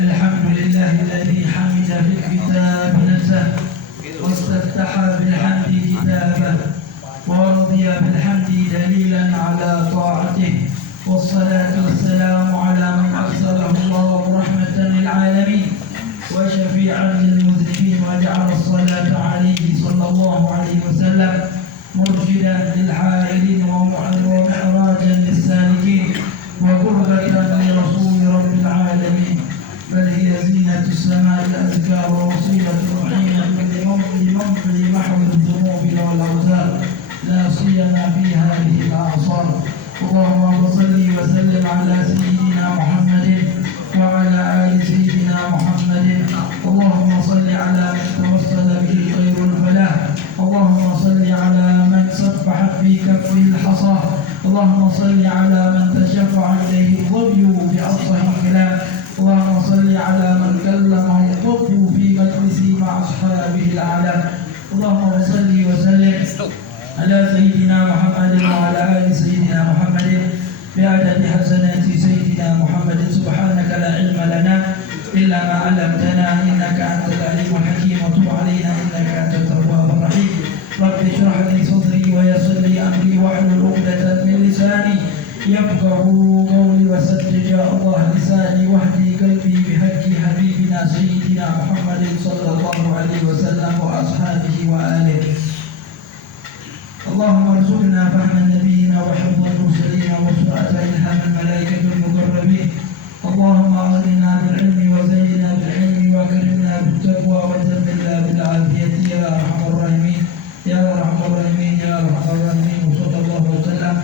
الحمد لله الذي حمد في الكتاب نفسه واستفتح بالحمد كتابه ورضي بالحمد دليلا على طاعته والصلاة والسلام على من أرسله الله رحمة للعالمين وشفيعا للمذنبين وجعل الصلاة عليه صلى الله عليه وسلم مرشدا للحائرين ومعراجا للسالكين وقربة لرسول رب العالمين بل هي زينة السماء الأزكى ووصيلة معينة لمحو الذنوب والأوزار لا سيما في هذه الأعصار. اللهم صل وسلم على سيدنا محمد وعلى آل سيدنا محمد. اللهم صل على من توصل به خير الفلاح. اللهم صل على من سبحت في كفه الحصى. اللهم صل على من تشفع إليه الظبي بعصه الكلام. اللهم صل على من كلمه القطب في مجلسه مع أصحابه الأعلام. اللهم صل وسلم على سيدنا محمد وعلى آل سيدنا محمد بعدد حسنات سيدنا محمد. سبحانك لا علم لنا إلا ما علمتنا إنك أنت العليم الحكيم وتب علينا إنك أنت التواب الرحيم. رب اشرح لي صدري ويسر لي أمري واحلل عقدة من لساني يفقه قولي وسدد يا الله لساني واهدي قلبي بحق حبيبنا سيدنا محمد صلى الله عليه وسلم وأصحابه وآله. اللهم ارزقنا فهم نبينا وحفظ المرسلين وسرعة إلهام الملائكة المقربين. اللهم أغننا بالعلم وزينا بالعلم وأكرمنا بالتقوى وجملنا بالعافية يا أرحم الراحمين يا أرحم الراحمين يا أرحم الراحمين. وصلى الله وسلم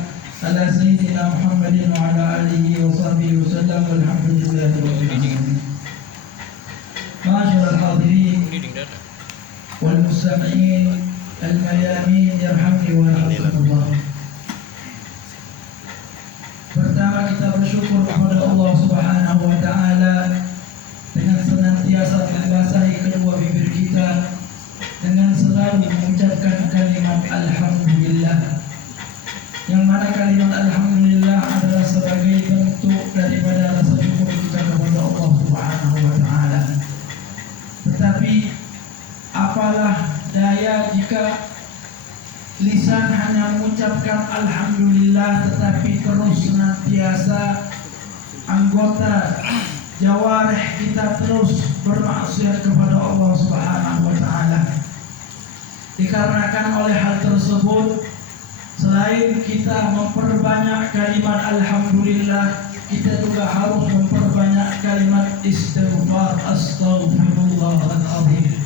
على سيدنا محمد وعلى آله وصحبه وسلم والحمد لله رب العالمين. معاشر الحاضرين والمستمعين الميامين يرحمني ويرحمكم الله. Pertama kita bersyukur kepada Allah Subhanahu wa taala dengan senantiasa membasahi kedua bibir kita dengan selalu mengucapkan kalimat alhamdulillah. Yang mana kalimat alhamdulillah adalah sebagai bentuk daripada rasa syukur kita kepada Allah Subhanahu wa taala. Tetapi apalah daya jika lisan hanya mengucapkan alhamdulillah tetapi terus senantiasa anggota jawarih kita terus bermaksiat kepada Allah Subhanahu wa taala. Dikarenakan oleh hal tersebut, selain kita memperbanyak kalimat alhamdulillah, kita juga harus memperbanyak kalimat istighfar, astaghfirullahaladzim.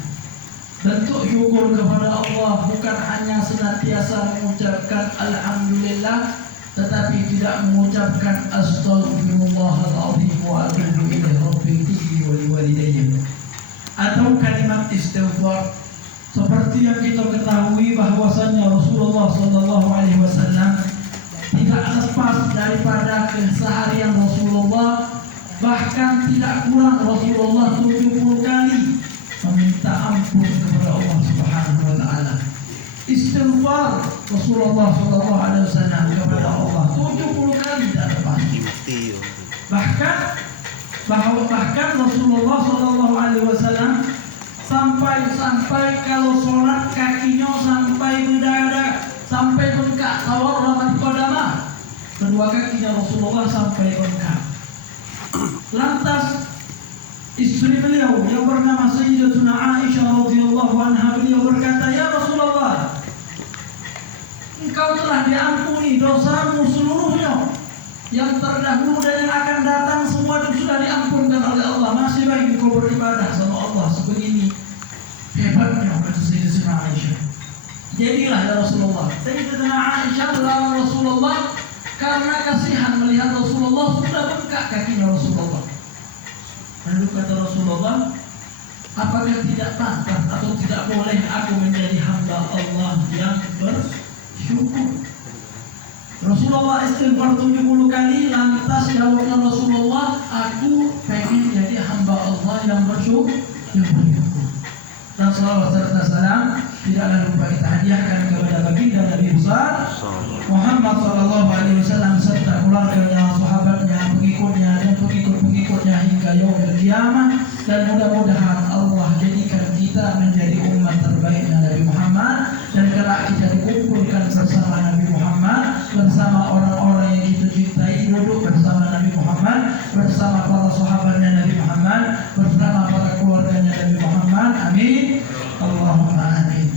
Bentuk syukur kepada Allah bukan hanya senantiasa mengucapkan alhamdulillah, tetapi tidak mengucapkan astaghfirullahaladzim wa atubu ilaihi rabbi wa liwalidayya atau kalimat istighfar. Seperti yang kita ketahui bahwasannya Rasulullah sallallahu alaihi wasallam tidak lepas daripada keseharian Rasulullah, bahkan tidak kurang Rasulullah 70 kali meminta ampun kepada Allah Subhanahu wa taala. Istighfar Rasulullah sallallahu alaihi wasallam kepada Allah 70 kali tidak lepas. Bahkan Rasulullah sallallahu alaihi wasallam sampai kalau sholat kakinya sampai berdada, sampai bengkak, tawarramat qadamah. Kedua kakinya Rasulullah sampai bengkak. Lantas istri beliau yang bernama Sayyidatuna Aisyah radhiyallahu anha, beliau berkata, "Ya Rasulullah, engkau telah diampuni dosamu seluruhnya, yang terdahulu dan yang akan datang semua itu sudah diampunkan oleh Allah. Masih baik engkau beribadah sama Allah sebegini hebatnya," kata Sayyidatuna Aisyah. "Jadilah ya Rasulullah." Sayyidatuna Aisyah melarang Rasulullah karena kasihan melihat Rasulullah sudah bengkak kakinya Rasulullah. Lalu kata Rasulullah, "Apakah tidak pantas atau tidak boleh aku menjadi hamba Allah yang bersyukur?" Rasulullah istighfar 70 kali, lantas jawabnya Rasulullah, "Aku pengen jadi hamba Allah yang bersyukur." Dan salawat serta salam tidaklah lupa kita hadiahkan kepada baginda Nabi besar Muhammad sallallahu alaihi wasallam serta keluarganya, sahabatnya, pengikutnya dan pengikut-pengikutnya hingga yaumil qiyamah. dan mudah-mudahan Allah jadikan kita menjadi umat terbaiknya Nabi Muhammad, dan kelak kita dikumpulkan bersama Nabi Muhammad, bersama orang-orang yang kita cintai, duduk bersama Nabi Muhammad, bersama para sahabatnya Nabi Muhammad, bersama para keluarganya Nabi Muhammad. Amin, Allahumma amin.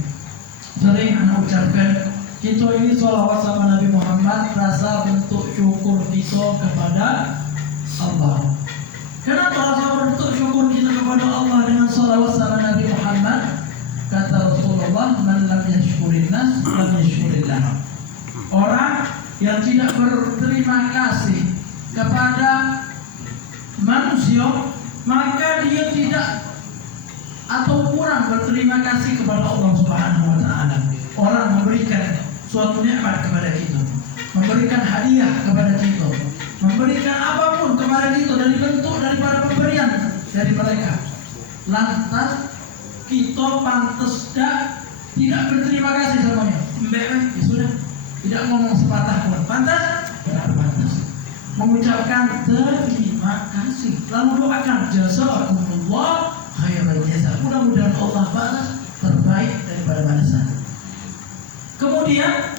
Sering anak ucapkan, kita ini sholawat sama Nabi Muhammad rasa bentuk syukur kita kepada Allah. Kenapa rasa bentuk syukur kita kepada Allah dengan sholawat sama Nabi Muhammad? Kata Rasulullah, man lam yashkurin nas lam yashkurillah. Orang yang tidak berterima kasih kepada manusia, maka dia tidak atau kurang berterima kasih kepada Allah Subhanahu wa taala. Orang memberikan suatu nikmat kepada kita, memberikan hadiah kepada kita, memberikan apapun kepada kita dari bentuk daripada pemberian dari mereka. Lantas kita pantas tidak berterima kasih semuanya. Ya sudah, tidak ngomong sepatah pun. Pantas? Tidak pantas. Mengucapkan terima kasih, lalu doakan jazakumullah khairan jazaa. Mudah-mudahan Allah balas terbaik daripada balasan. Kemudian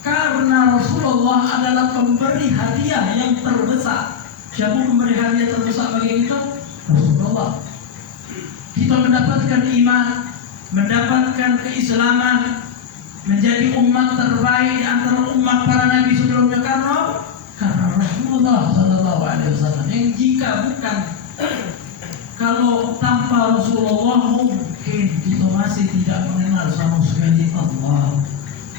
karena Rasulullah adalah pemberi hadiah yang terbesar. Siapa pemberi hadiah terbesar bagi kita? Rasulullah. Kita mendapatkan iman, mendapatkan keislaman, menjadi umat terbaik di antara umat para nabi sebelumnya karena Rasulullah Sallallahu Alaihi Wasallam. Yang jika bukan kalau tanpa Rasulullah mungkin kita masih tidak mengenal sama sekali Allah.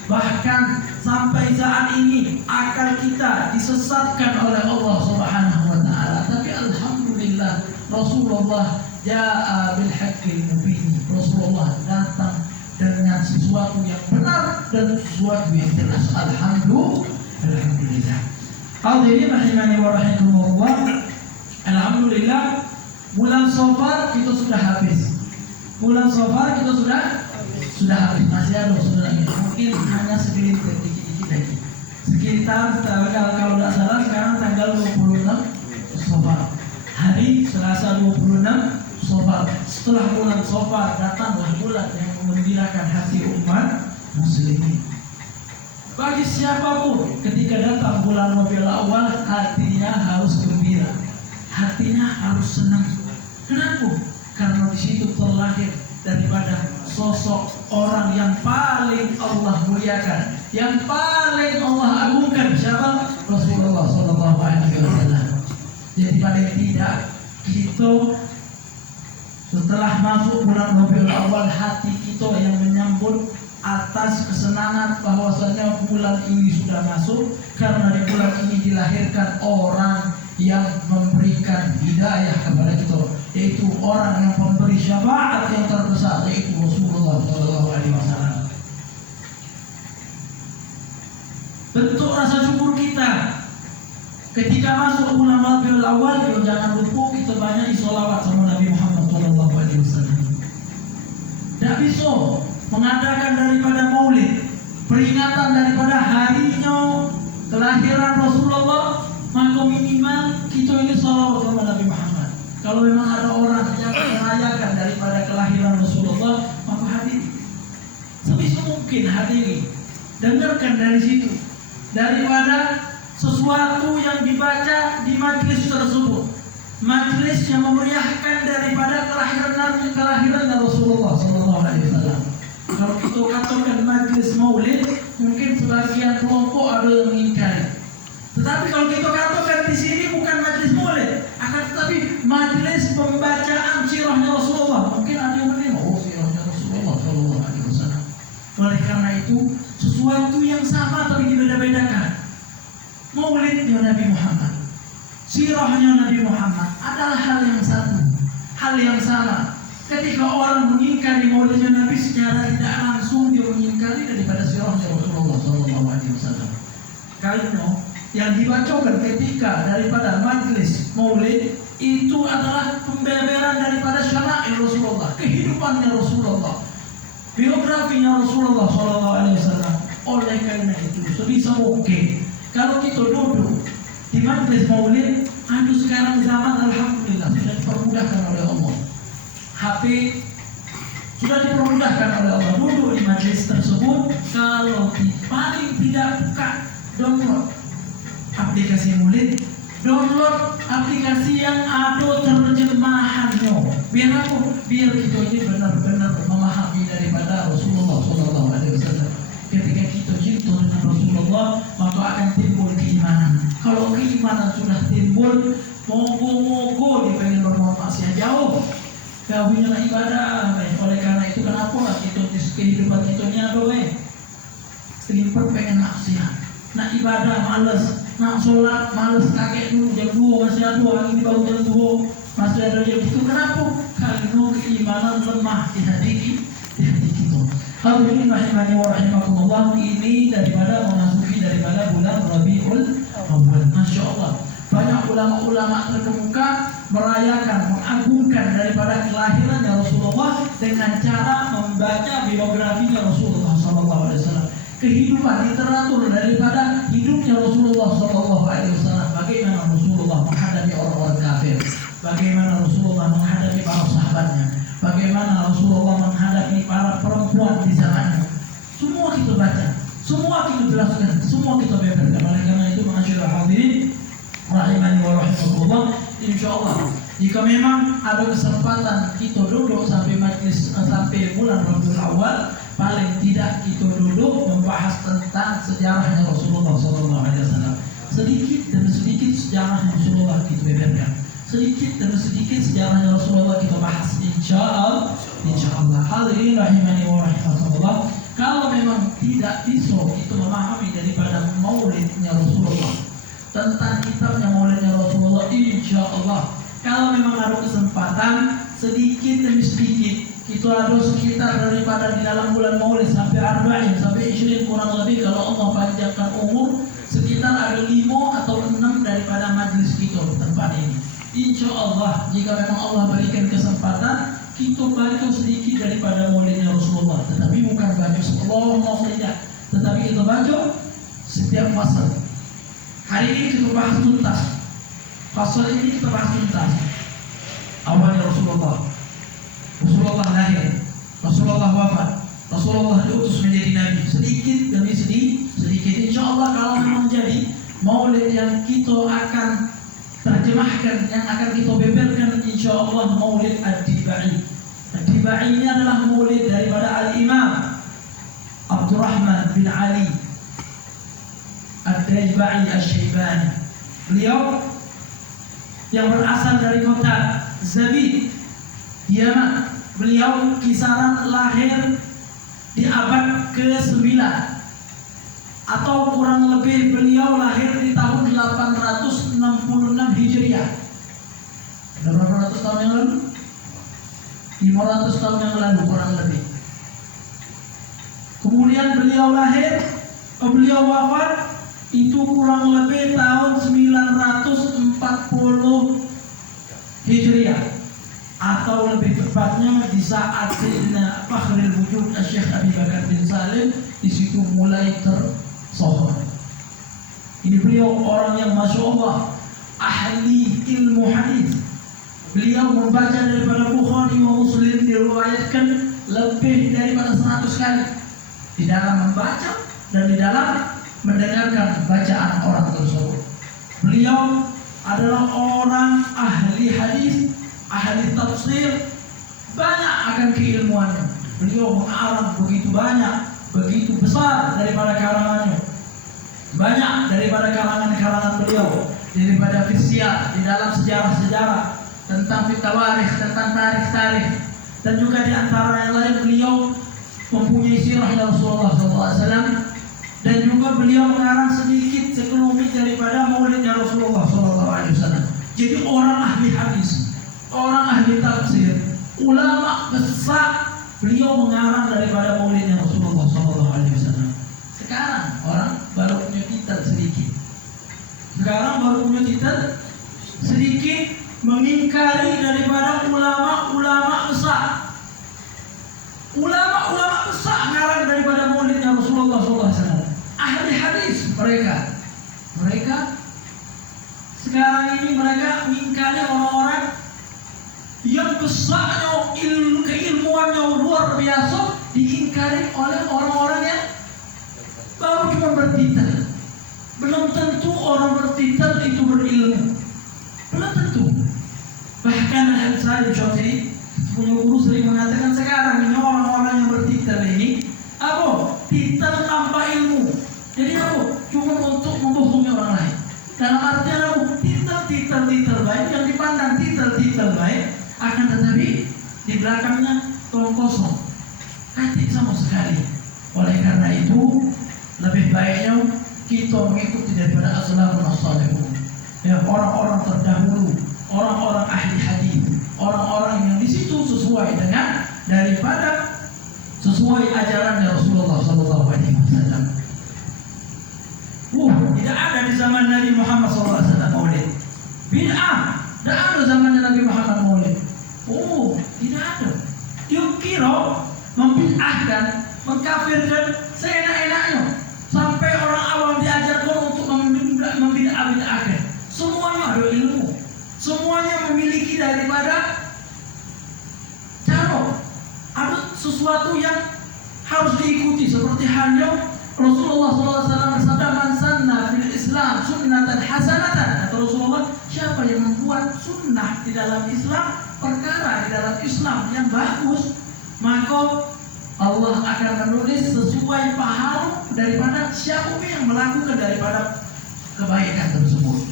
Bahkan sampai saat ini akal kita disesatkan oleh Allah Subhanahu wa taala. Tapi alhamdulillah Rasulullah jaa bil haqqil mubin. Rasulullah datang dengan sesuatu yang benar dan sesuatu yang jelas. Alhamdulillah. Hadirin rahimani wa rahimakumullah. Alhamdulillah bulan Safar kita sudah habis. Bulan Safar kita sudah habis. Masih ada lagi. Mungkin hanya segelintir dikit-dikit lagi. Sekitar tanggal, kalau tidak salah sekarang tanggal 26 Safar. Hari Selasa 26 Safar. Setelah bulan Safar datanglah bulan yang menggembirakan hati umat muslimin. Bagi siapapun ketika datang bulan Rabiul Awal, hatinya harus gembira, hatinya harus senang. Kenapa? Karena di situ terlahir daripada sosok orang yang paling Allah muliakan, yang paling Allah agungkan. Siapa? Rasulullah Sallallahu Alaihi Wasallam. Jadi paling tidak kita setelah masuk bulan Rabiul Awal, hati kita yang menyambut atas kesenangan bahwasanya bulan ini sudah masuk, karena di bulan ini dilahirkan orang yang memberikan hidayah kepada kita, yaitu orang yang memberi syafaat yang terbesar, yaitu Rasulullah Sallallahu Alaihi Wasallam. Bentuk rasa syukur kita ketika masuk bulan Rabiul Awal, jangan lupa kita banyak sholawat sama Nabi Muhammad Sallallahu Alaihi Wasallam. Tidak bisa mengadakan daripada maulid, peringatan daripada harinya kelahiran Rasulullah, maka minimal kita ini sholawat sama Nabi Muhammad. Kalau memang ada orang yang merayakan daripada kelahiran Rasulullah, maka hadiri. Sebisa mungkin hadiri, dengarkan dari situ, daripada sesuatu yang dibaca di majlis tersebut, majlis yang memeriahkan daripada kelahiran Rasulullah Sallallahu Alaihi Wasallam. Kalau kita katakan majlis maulid, mungkin sebagian kelompok ada yang mengingkari. Tetapi kalau kita katakan di sini bukan majlis maulid, akan tetapi majlis pembacaan sirahnya Rasulullah, mungkin ada yang menilai, oh sirahnya Rasulullah Sallallahu Alaihi Wasallam. Oleh karena itu, sesuatu yang sama tapi dibeda-bedakan. Maulidnya Nabi Muhammad, sirahnya Nabi Muhammad adalah hal yang satu, hal yang sama. Ketika orang mengingkari maulidnya Nabi, secara tidak langsung dia mengingkari daripada sirahnya Rasulullah Sallallahu Alaihi Wasallam. Karena yang dibacakan ketika daripada majlis maulid itu adalah pembeberan daripada syara'il Rasulullah, kehidupannya Rasulullah, biografinya Rasulullah Sallallahu Alaihi Wasallam. Oleh karena itu, sebisa mungkin kalau kita duduk di majlis maulid, sekarang zaman alhamdulillah sudah dipermudahkan oleh Allah. HP sudah dipermudahkan oleh Allah. Duduk di majelis tersebut, kalau paling tidak buka, download aplikasi Maulid, download aplikasi yang ada terjemahannya. Biar apa? Biar kita ini benar-benar memahami daripada Rasulullah SAW. Ketika kita cinta dengan Rasulullah, maka akan timbul keimanan. Kalau keimanan sudah timbul, mogo-mogo dia pengen berbuat maksiat jauh. Kawinnya ibadah, oleh karena itu kenapa kita kehidupan kita ni ada selimpet pengen maksiat. Nak ibadah malas, nak solat malas, kakek dulu jam 2 masih ada, hari ini baru jam 2 masih ada jam itu. Kenapa? Karena keimanan lemah di hati kita. Hadirin rahimani wa rahimakumullah, ini daripada memasuki daripada bulan Rabiul Awwal. Masya Allah, banyak ulama-ulama terkemuka merayakan, mengagungkan daripada kelahirannya Rasulullah dengan cara membaca biografinya Rasulullah SAW. Kehidupan literatur daripada hidupnya Rasulullah SAW. Bagaimana Rasulullah menghadapi orang-orang kafir, bagaimana Rasulullah menghadapi para sahabatnya, bagaimana Rasulullah menghadapi para perempuan di zamannya. Semua kita baca, semua kita jelaskan, semua kita beberkan. Oleh karena itu, ma'asyiral hadirin rahimani wa rahimakumullah, insyaallah jika memang ada kesempatan kita duduk sampai majlis sampai bulan Rabiul Awal, paling tidak kita duduk membahas tentang sejarahnya Rasulullah SAW. Sedikit demi sedikit sejarah Rasulullah kita beberkan, sedikit demi sedikit sejarahnya Rasulullah kita bahas, insyaallah. Hadirin rahimani wa rahimakumullah, kalau memang tidak bisa kita memahami daripada maulidnya Rasulullah, tentang kitabnya maulidnya Rasulullah, insyaallah kalau memang ada kesempatan sedikit demi sedikit kita ada sekitar daripada di dalam bulan maulid sampai 40 sampai 20 kurang lebih, kalau Allah panjangkan umur, sekitar ada 5 atau 6 daripada majlis kita tempat ini. Insyaallah jika memang Allah berikan kesempatan, kita baca sedikit daripada maulidnya Rasulullah, tetapi bukan baca Allah saja, tetapi kita baca setiap fasal. Hari ini kita bahas tuntas, fasal ini kita bahas tuntas. Awalnya Rasulullah lahir, Rasulullah wafat, Rasulullah diutus menjadi nabi, sedikit demi sedikit. Insyaallah kalau memang jadi maulid yang kita akan terjemahkan, yang akan kita beberkan, insyaallah maulid Ad-Dibai. Ad-Dibai ini adalah maulid daripada Al-Imam Abdurrahman bin Ali Ad-Dibai Asy-Syaibani. Beliau yang berasal dari kota Zabid, Yaman. Beliau kisaran lahir di abad ke-9 atau kurang lebih beliau lahir di tahun 866 Hijriah. Ada berapa ratus tahun yang lalu? 500 tahun yang lalu kurang lebih. Kemudian beliau wafat itu kurang lebih tahun 940 Hijriah, atau lebih tepatnya di saat Sayyidina Fakhrul Wujud Syekh Abi Bakar bin Salim di situ mulai tersohor. Ini beliau orang yang masya Allah ahli ilmu hadis. Beliau membaca daripada Bukhari wa Muslim, diriwayatkan lebih daripada 100 kali di dalam membaca dan di dalam mendengarkan bacaan orang tersebut. Beliau adalah orang ahli hadis, ahli tafsir, banyak akan keilmuannya. Beliau mengarang begitu banyak, begitu besar daripada karangannya. Banyak daripada karangan-karangan beliau, daripada fisyah di dalam sejarah-sejarah, tentang fitawarikh, tentang tarikh-tarikh, dan juga di antara yang lain beliau mempunyai sirah Rasulullah SAW, dan juga beliau mengarang sedikit sekelumit daripada maulidnya Rasulullah SAW. Jadi orang ahli hadis, orang ahli tafsir, ulama besar, beliau mengarang daripada maulidnya Rasulullah SAW. Sekarang orang baru punya titel sedikit. Mengingkari daripada ulama-ulama besar. Ulama-ulama besar ngarang daripada maulidnya Rasulullah SAW. Ahli hadis mereka sekarang ini mereka mengingkari orang-orang yang besarnya keilmuannya luar biasa diingkari oleh orang-orang yang baru cuma bertitel. Belum tentu orang bertitel itu berilmu, belum tentu. Bahkan Al-Sayyid Syatiri punya guru sering mengatakan sekarang ini orang-orang yang bertitel ini apa? Titel tanpa ilmu. Jadi apa? Cuma untuk membohongi orang lain. Dalam artian apa? Titel baik yang dipandang titel baik, akan tetapi di belakangnya tong kosong, katik sama sekali. Oleh karena itu lebih baiknya kita mengikuti daripada as-salafun as-salihun, ya, orang-orang terdahulu, orang-orang ahli hadis, orang-orang yang di situ sesuai dengan daripada sesuai ajarannya Rasulullah Sallallahu Alaihi Wasallam. Tidak ada di zaman Nabi Muhammad Sallallahu Alaihi Wasallam maulid. Bid'ah, tidak ada zamannya Nabi Muhammad maulid. Tidak ada. Yuk kira membid'ahkan, mengkafirkan seenak-enaknya, sampai orang awam diajarkan untuk membid'ah-bid'ahkan. Semuanya ada ilmu, semuanya memiliki daripada cara, ada sesuatu yang harus diikuti. Seperti halnya Rasulullah SAW bersabda, "Man sanna fil Islam sunnatan hasanatan." Kata Rasulullah, siapa yang membuat sunnah di dalam Islam, perkara di dalam Islam yang bagus, maka Allah akan menulis sesuai pahala daripada siapa yang melakukan daripada kebaikan tersebut.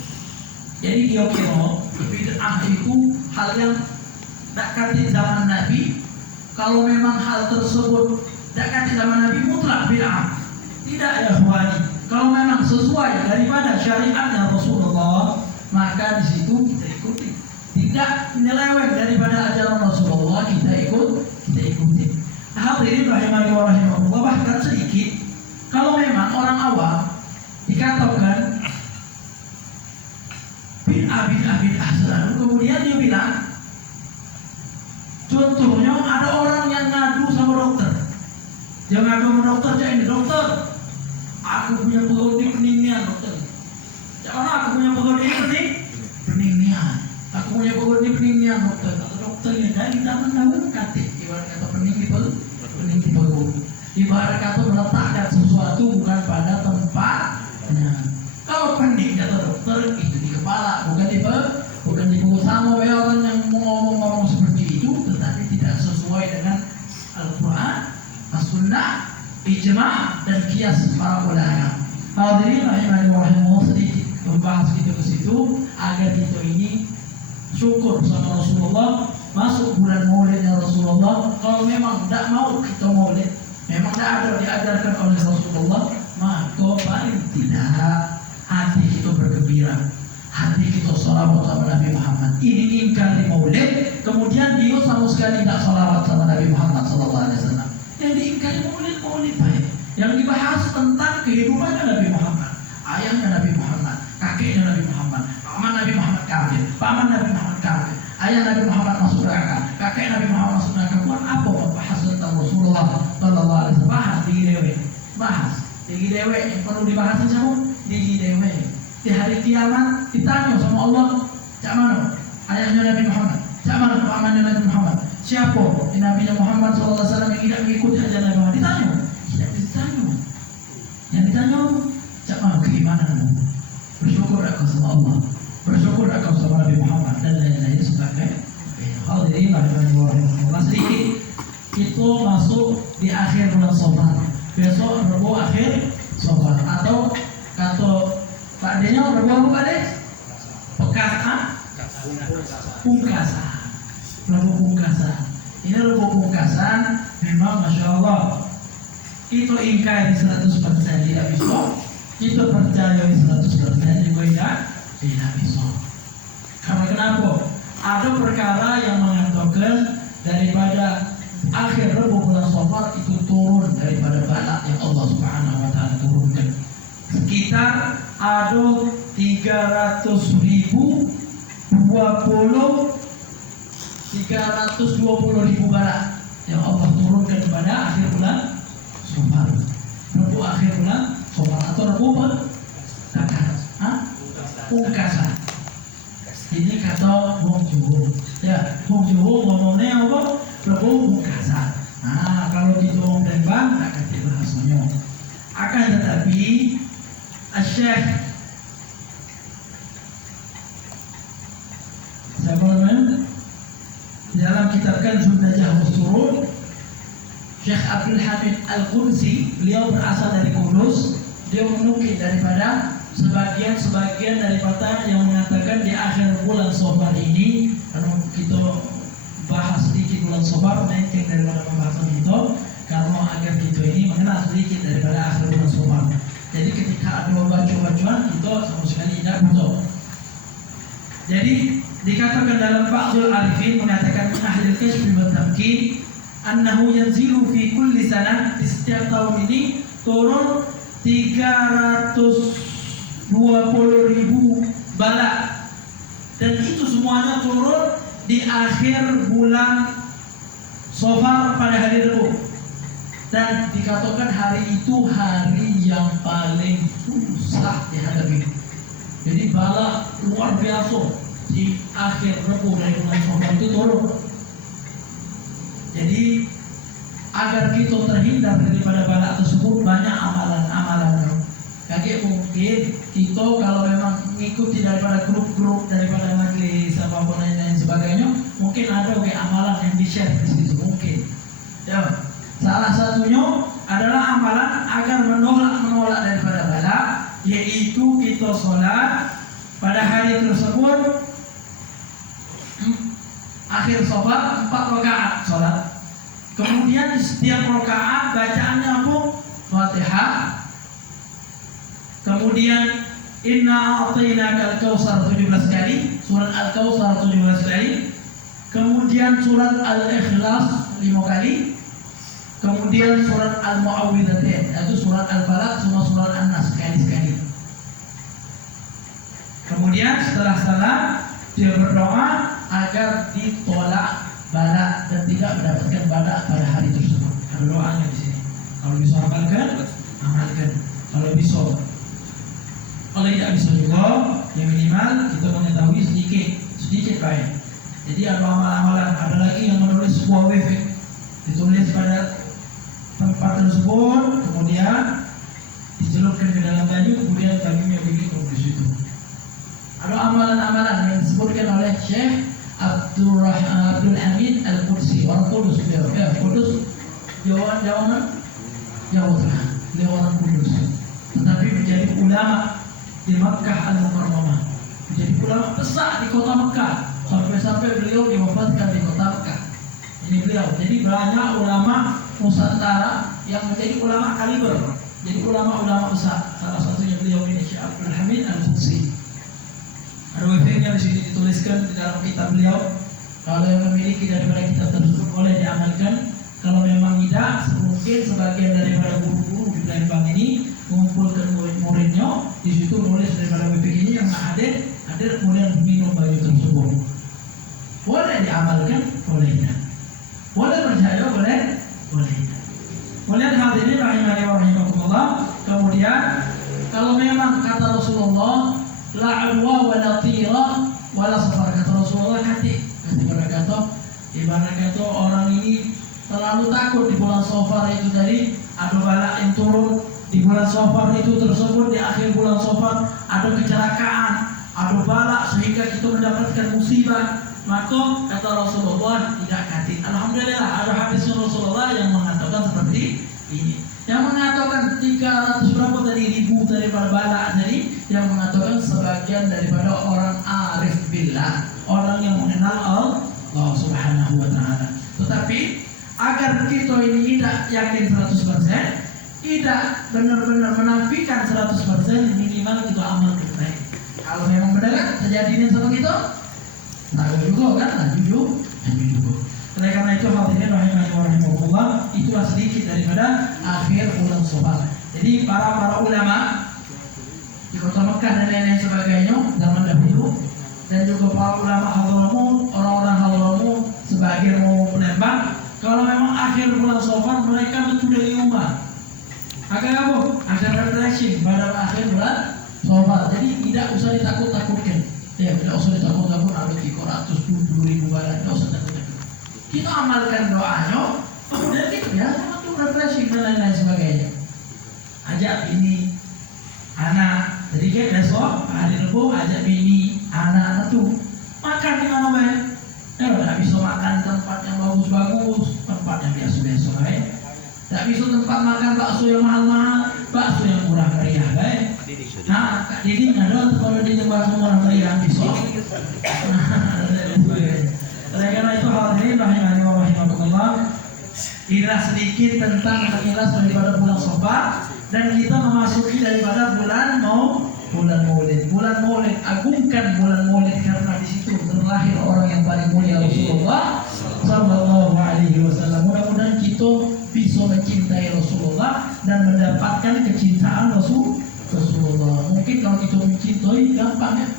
Jadi kira-kira bid'ah itu hal yang tak kati zaman Nabi. Kalau memang hal tersebut tak kati zaman Nabi, mutlak bid'ah. Tidak, ya ikhwani. Kalau memang sesuai daripada syariatnya Rasulullah, maka di situ kita ikuti. Tidak menyeleweng daripada ajaran Rasulullah, kita ikuti. Hadirin rahimani wa rahimakumullah. Bahkan sedikit, kalau memang orang awam dikatakan bid'ah selalu, kemudian dia bilang, contohnya ada orang yang ngadu sama dokter. Dia ngadu sama dokter, ini dokter, aku punya pneumonia dokter. Jangan aku punya pneumonia. Aku punya pneumonia dokter. Dokternya dari zaman dahulu kata, ibarat kata pening di perut. Ibarat kata meletakkan sesuatu bukan pada tempatnya. Kalau pening kata dokter itu di kepala, bukan di perut. Sama orang yang ngomong seperti itu, tetapi tidak sesuai dengan Al-Quran, As-Sunnah, ijma' dan kias para ulama. Hadirin rahimani wa rahimakumullah, sedikit membahas kita ke situ agar kita ini syukur sama Rasulullah, masuk bulan maulidnya Rasulullah. Kalau memang tidak mau kita maulid, memang tidak ada diajarkan oleh Rasulullah, maka paling tidak hati kita bergembira, hati kita salawat sama Nabi Muhammad. Ini ingkar di maulid, kemudian dia sama sekali tidak salawat sama Nabi Muhammad Sallallahu Alaihi Wasallam. Yang diingkari maulid baik. Yang dibahas tentang kehidupannya Nabi Muhammad, ayahnya Nabi Muhammad, kakeknya Nabi Muhammad, paman Nabi Muhammad kafir, paman Nabi Muhammad kafir, ayah Nabi Muhammad masuk neraka, kakek Nabi Muhammad masuk neraka. Buat apa membahas tentang Rasulullah Sallallahu Alaihi Wasallam? Bahas di dewe yang perlu dibahas siapa? Di dewe. Di hari kiamat ditanya sama Allah, cak mana ayahnya Nabi Muhammad, cak mana pamannya Nabi Muhammad, siapa Nabi Muhammad Sallallahu Alaihi Wasallam yang tidak mengikuti ajaran Nabi Muhammad? Ditanya. Yang ditanya, cak mana keimananmu? Bersyukur aku sama Allah, bersyukur aku sama Nabi Muhammad, dan lain-lain sebagainya. Hadirin rahimahullah, sedikit kita masuk di akhir bulan Safar. Besok Rabu akhir Safar, atau kata Pak Denya Rabu apa Pak De? Pungkasan. Rabu pungkasan. Ini Rabu pungkasan, memang Masya Allah kita ingkari 100% tidak bisa, kita percaya 100% juga tidak bisa. Karena kenapa? Ada perkara yang mengatakan daripada akhir Rabu bulan Safar itu turun daripada balak yang Allah Subhanahu wa taala turunkan. Sekitar ada 320.000 balak yang Allah turunkan pada akhir bulan Safar. Rabu akhir bulan Safar atau Rabu pungkasan. Ini kata Wong Juho. Ya, Wong Juho ngomongnya apa? Rebo Bukasa. Nah, kalau di Tong Lembang tak kata bahasanya. Akan tetapi Syekh siapa namanya? Dalam kitab Kanzun Najah Wasturun, Syekh Abdul Hamid Al-Qudsi, beliau berasal dari Kudus. Dia menukil daripada sebagian daripada yang mengatakan di akhir bulan Safar ini, kalau kita bahas sedikit bulan Safar, mungkin daripada pembahasan itu, karena agar kita ini mengenal sedikit daripada akhir bulan Safar. Jadi ketika ada bacaan kita sama sekali tidak butuh. Jadi dikatakan dalam Ba'dul Arifin mengatakan min ahlil kashfi wa tamkin annahu yanzilu fi kulli sanah, di setiap tahun ini turun 320.000 bala, dan itu semuanya turun di akhir bulan Safar pada hari Rabu, dan dikatakan hari itu hari yang paling susah dihadapi. Jadi bala luar biasa di akhir Rabu dari bulan Safar itu turun. Jadi agar kita terhindar daripada bala tersebut, banyak amalan-amalan. Kayak mungkin kita kalau memang mengikuti daripada grup-grup daripada majelis apapun lain sebagainya, mungkin ada amalan yang di-share di situ mungkin. Ya. Salah satunya adalah amalan agar menolak daripada bala, yaitu kita sholat pada hari tersebut akhir Safar 4 rakaat sholat. Kemudian di setiap rakaat bacaannya apa? Fatihah. Kemudian Inna a'tainaka al-kautsar 17 kali, surat Al-Kautsar 17 kali. Kemudian surat Al-Ikhlas 5 kali. Kemudian surat Al-Mu'awwidzatain, yaitu surat Al-Falaq sama surat An-Nas sekali-sekali. Kemudian setelah salam dia berdoa agar ditolak bala dan tidak mendapatkan bala pada hari tersebut. Ada doanya di sini. Kalau bisa amalkan. Kalau bisa, kalau tidak bisa juga, yang minimal kita mengetahui sedikit baik. Jadi ada amalan-amalan. Ada lagi yang menulis sebuah website, ditulis pada tempat tersebut, kemudian dicelupkan ke dalam baju, kemudian bajunya begitu di situ. Ada amalan-amalan yang disebutkan oleh Syekh Abdul Hamid Al-Qudsi, orang Kudus beliau. Kudus Jawa Tengah, beliau orang Kudus. Tetapi menjadi ulama di Makkah Al-Mukarramah, menjadi ulama besar di kota Makkah, sampai beliau diwafatkan di kota Makkah. Ini beliau. Jadi banyak ulama Nusantara yang menjadi ulama kaliber, jadi ulama-ulama besar. Salah satunya beliau ini Syekh Abdul Hamid Al-Qudsi. Ada websitenya di sini dituliskan di dalam kitab beliau. Kalau yang memiliki daripada kitab tersebut boleh diamalkan. Kalau memang tidak, mungkin sebagian daripada guru-guru di Palembang ini mengumpulkan murid-muridnya, di situ nulis daripada website ini yang hadir kemudian minum baju tersebut. Boleh diamalkan, boleh tidak. Boleh percaya, boleh. Kemudian hadirin rahimani wa rahimakumullah. Kemudian kalau memang kata Rasulullah la adwa wa la tira wa la safar, kata Rasulullah ibarat kata orang ini terlalu takut di bulan Safar itu tadi, ada bala yang turun di bulan Safar itu tersebut, di akhir bulan Safar ada kecelakaan, ada bala sehingga kita mendapatkan musibah. Maka kata Rasulullah tidak kati. Alhamdulillah ada hadis Rasulullah yang mengatakan seperti ini. Yang mengatakan 300 berapa tadi ribu daripada bala tadi, yang mengatakan sebagian daripada orang arif billah, orang yang mengenal Allah Subhanahu wa taala. Tetapi agar kita ini tidak yakin 100%, tidak benar-benar menafikan 100%, minimal kita amal baik. Kalau memang benar terjadinya sama kita, nah juga kan, nah jujur. Oleh karena itu hadirin rahimani wa rahimakumullah, itulah sedikit daripada akhir bulan Safar. Jadi para ulama di kota Mekah dan lain-lain sebagainya zaman dahulu, dan juga para ulama Hadramut, orang-orang Hadramut sebagian mau Palembang, kalau memang akhir bulan Safar mereka betul dari rumah. Agar apa? Agar refreshing pada akhir bulan Safar. Jadi tidak usah ditakut-takutkan. Ya, tidak usah ditakut-takut ada 370.000 bala, tidak usah takut-takut. kita amalkan doanya, kemudian kita biasa untuk refreshing dan lain-lain sebagainya. Ajak bini, anak, jadi kayak besok hari Rebo ajak bini, anak itu makan di mana baik. Nggak bisa makan tempat yang bagus-bagus, tempat yang biasa-biasa baik. Nggak bisa tempat makan bakso yang mahal-mahal, bakso yang murah meriah baik. Nah, Kak Didi ada kalau di bakso murah meriah bisa. Oleh karena itu hadirin rahimani wa rahimakumullah, inilah sedikit tentang sekilas daripada bulan Safar dan kita memasuki daripada bulan Maulid. Bulan Maulid, agungkan bulan Maulid karena di situ terlahir orang yang paling mulia Rasulullah sallallahu alaihi wasallam. Mudah-mudahan kita bisa mencintai Rasulullah dan mendapatkan kecintaan Rasulullah. Mungkin kalau kita mencintai gampang ya,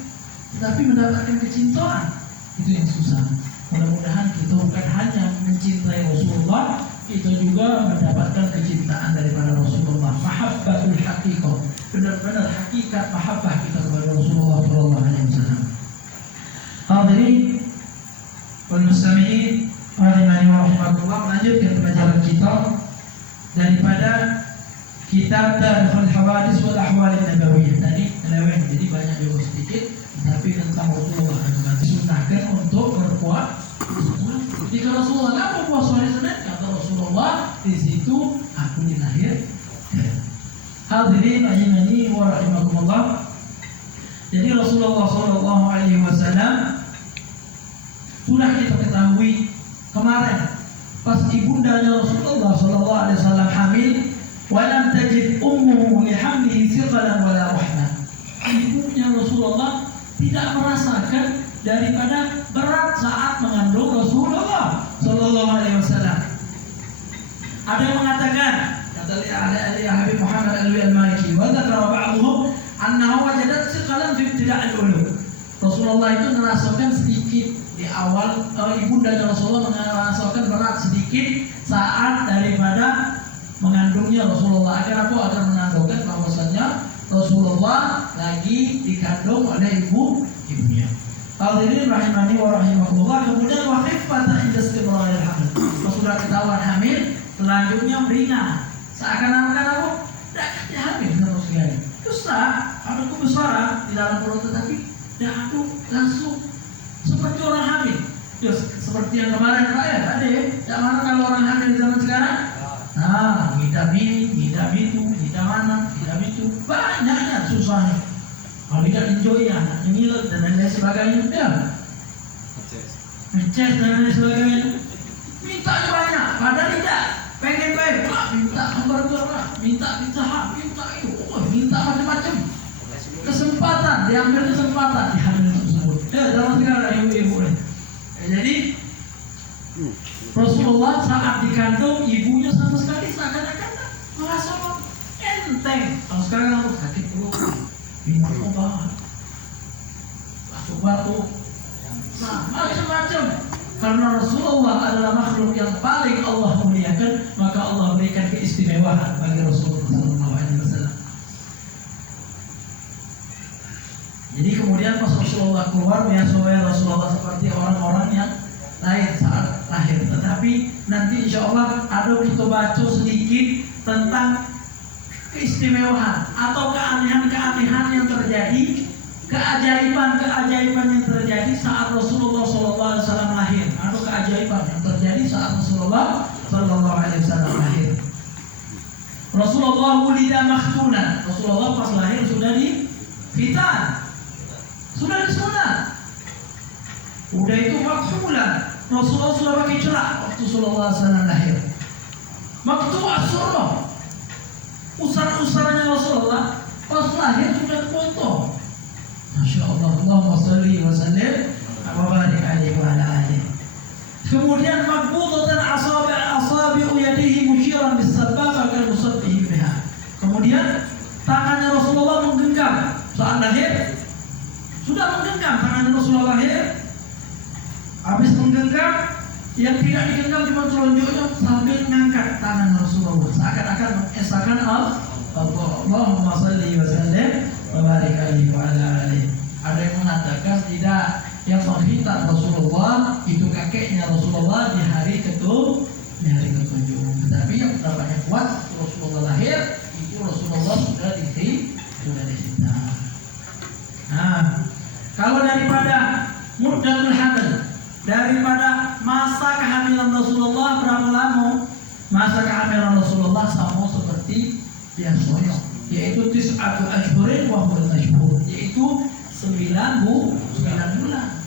tapi mendapatkan kecintaan itu yang susah. Mudah-mudahan kita bukan hanya mencintai Rasulullah, kita juga mendapatkan kecintaan daripada Rasulullah. Mahabbatul haqiqah, benar-benar hakikat mahabbah kita kepada Rasulullah sallallahu alaihi wasallam. Hadirin wal mustami'in rahimani wa rahimakumullah, melanjutkan pelajaran kita daripada kitab Tarikh Hawadis wal Ahwal Nabawiyah. Tadi melewat, jadi banyak juga sedikit, tapi tentang Rasulullah yang disunahkan untuk berpuasa. Jika Rasulullah nggak mau puasa hari Senin, kata Rasulullah, di situ aku dilahir. Hadirin rahimani wa rahimakumullah. Jadi Rasulullah sallallahu alaihi wasallam sudah kita ketahui kemarin pas ibundanya Rasulullah sallallahu alaihi wasallam hamil, walam tajid ummuhu li hamlihi thiqalan wala rahmah. Ibunya Rasulullah tidak merasakan daripada berat saat mengandung Rasulullah sallallahu alaihi wasallam. Ada yang mengatakan, kata Ali Habib Muhammad Al-Maliki, wa dzakara ba'dhum annahu wajadat thiqalan fi ibtida' al-ulum. Rasulullah itu merasakan sedikit di awal, ibunda Rasulullah merasakan berat sedikit saat daripada mengandungnya Rasulullah. Agar apa? Agar menandakan bahwasanya Rasulullah lagi dikandung oleh ibunya. Hadirin rahimani wa rahimakumullah. Kemudian wa khifatan inda istimraril hamil. Sudah ketahuan hamil, selanjutnya beringat. Seakan-akan apa? Tidak hamil terus sekali. Susah, ada kebesaran di dalam perut, tetapi tidak ada langsung seperti orang hamil. Just seperti yang kemarin Pak ya, ada ya. Tidak mana kalau orang hamil di zaman sekarang? Nah, ngidam ini, ngidam itu, ngidam mana, ngidam itu, banyaknya susahnya. Kalau tidak enjoy ya, ngiler dan lain sebagainya, ya. Ngeces dan lain sebagainya. Mintanya banyak, padahal tidak. Pengen baik, Pak, minta hamburger, Pak, minta minta itu, minta macam-macam. Kesempatan, diambil kesempatan, diambil tersebut. Ya, dalam sekarang ibu-ibu. Jadi Rasulullah saat dikandung ibunya sama sekali seakan-akan merasa enteng. Kalau sekarang aku sakit perut, minum obat, batuk, nah macam-macam. Karena Rasulullah adalah makhluk yang paling Allah muliakan, maka Allah berikan keistimewaan bagi Rasulullah SAW. Jadi kemudian pas Rasulullah keluar, biasa Rasulullah seperti orang-orang yang lain saat lahir. Tetapi nanti insya Allah ada kita baca sedikit tentang keistimewaan atau keanehan-keanehan yang terjadi, keajaiban-keajaiban yang terjadi saat Rasulullah SAW lahir. Ada keajaiban yang terjadi saat Rasulullah SAW lahir. Rasulullah wulida makhtunan. Rasulullah pas lahir sudah difitan, sudah disunat. Udah itu makhulan. Rasulullah sudah pakai celak waktu Rasulullah SAW lahir. Waktu asurah, usar-usarnya Rasulullah pas lahir sudah potong. Masya Allah, Allahumma salli wa sallim wa barik alaihi wa ala alihi. Kemudian maqbudatan asabi'u yadihi musyiran bis-sababah kal musabbihi biha. Kemudian tangannya Rasulullah menggenggam saat lahir. Sudah menggenggam tangannya Rasulullah lahir. Habis menggenggam, yang tidak digenggam cuma telunjuknya sambil mengangkat tangan Rasulullah, seakan-akan mengesahkan Allahumma salli wa sallim wa barik alaihi wa ala alihi. Ada yang mengatakan tidak, yang menghitan Rasulullah itu kakeknya Rasulullah di hari ketujuh. Tetapi yang pendapatnya kuat Rasulullah lahir itu Rasulullah sudah dihitan. Nah, kalau daripada muddatul hamil, daripada masa kehamilan Rasulullah berapa lama? Masa kehamilan Rasulullah sama seperti biasanya, yaitu tis'atu ashhurin wa huwa ashhur, yaitu 9 bulan,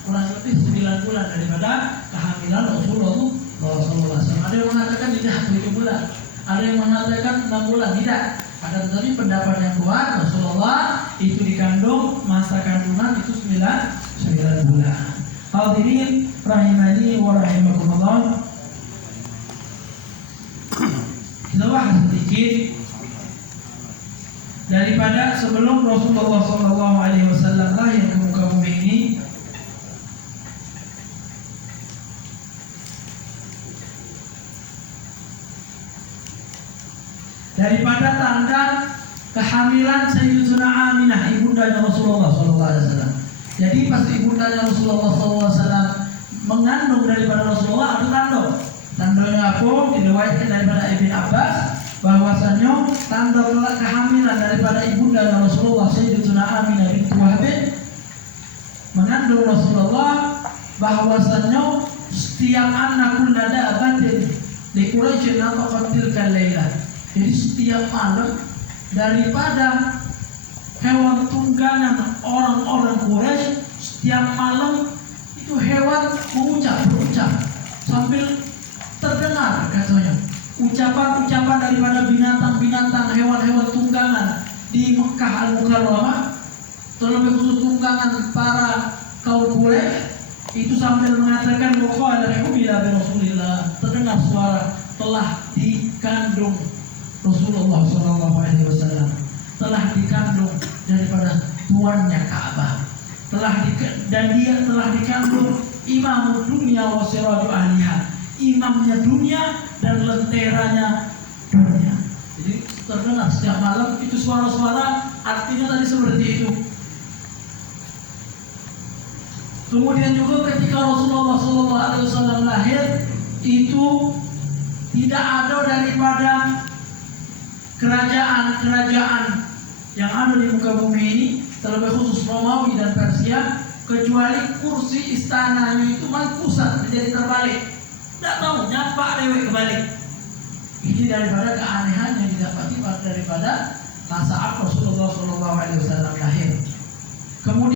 kurang lebih 9 bulan daripada kehamilan Rasulullah SAW. Ada yang mengatakan tidak 7 bulan, ada yang mengatakan 6 bulan, tidak. Ada tadi pendapat yang kuat Rasulullah itu dikandung, masa kandungan itu 9 bulan. Hadirin rahimani wa rahimakumullah. Kita bahas sedikit daripada sebelum Rasulullah SAW lahir ke muka bumi ini. Daripada tanda kehamilan Sayyidatuna Aminah, ibundanya Rasulullah SAW. Jadi pas ibundanya Rasulullah SAW mengandung daripada Rasulullah ada tanda. Tandanya apa? Diriwayatkan daripada Ibn Abbas bahwasanya tanda kehamilan daripada ibundanya Rasulullah Sayyidatuna Aminah binti Wahb mengandung Rasulullah, bahwasanya setiap anak kullada abatin di Quraisy nafaqatil kalailah. Jadi setiap malam daripada hewan tunggangan orang-orang Quraisy, setiap malam itu hewan berucap sambil terdengar katanya ucapan-ucapan daripada binatang-binatang, hewan-hewan tunggangan di Mekah Al-Mukarramah, terlebih khusus tunggangan para kaum Quraisy itu sambil mengatakan qala humila bi Rasulillah, terdengar suara telah dikandung Rasulullah SAW, telah dikandung daripada tuannya Ka'bah, dan dia telah dikandung imam dunia wa siraju ahliha, imamnya dunia dan lenteranya dunia. Jadi terdengar setiap malam itu suara-suara, artinya tadi seperti itu. Kemudian juga ketika Rasulullah SAW lahir itu tidak ada daripada kerajaan-kerajaan yang ada di muka bumi ini, terlebih khusus Romawi dan Persia, kecuali kursi istananya itu pusat menjadi terbalik. Tidak tahu nyapa dewe kebalik. Ini daripada keanehan yang didapati daripada masa Rasulullah SAW lahir. Kemudian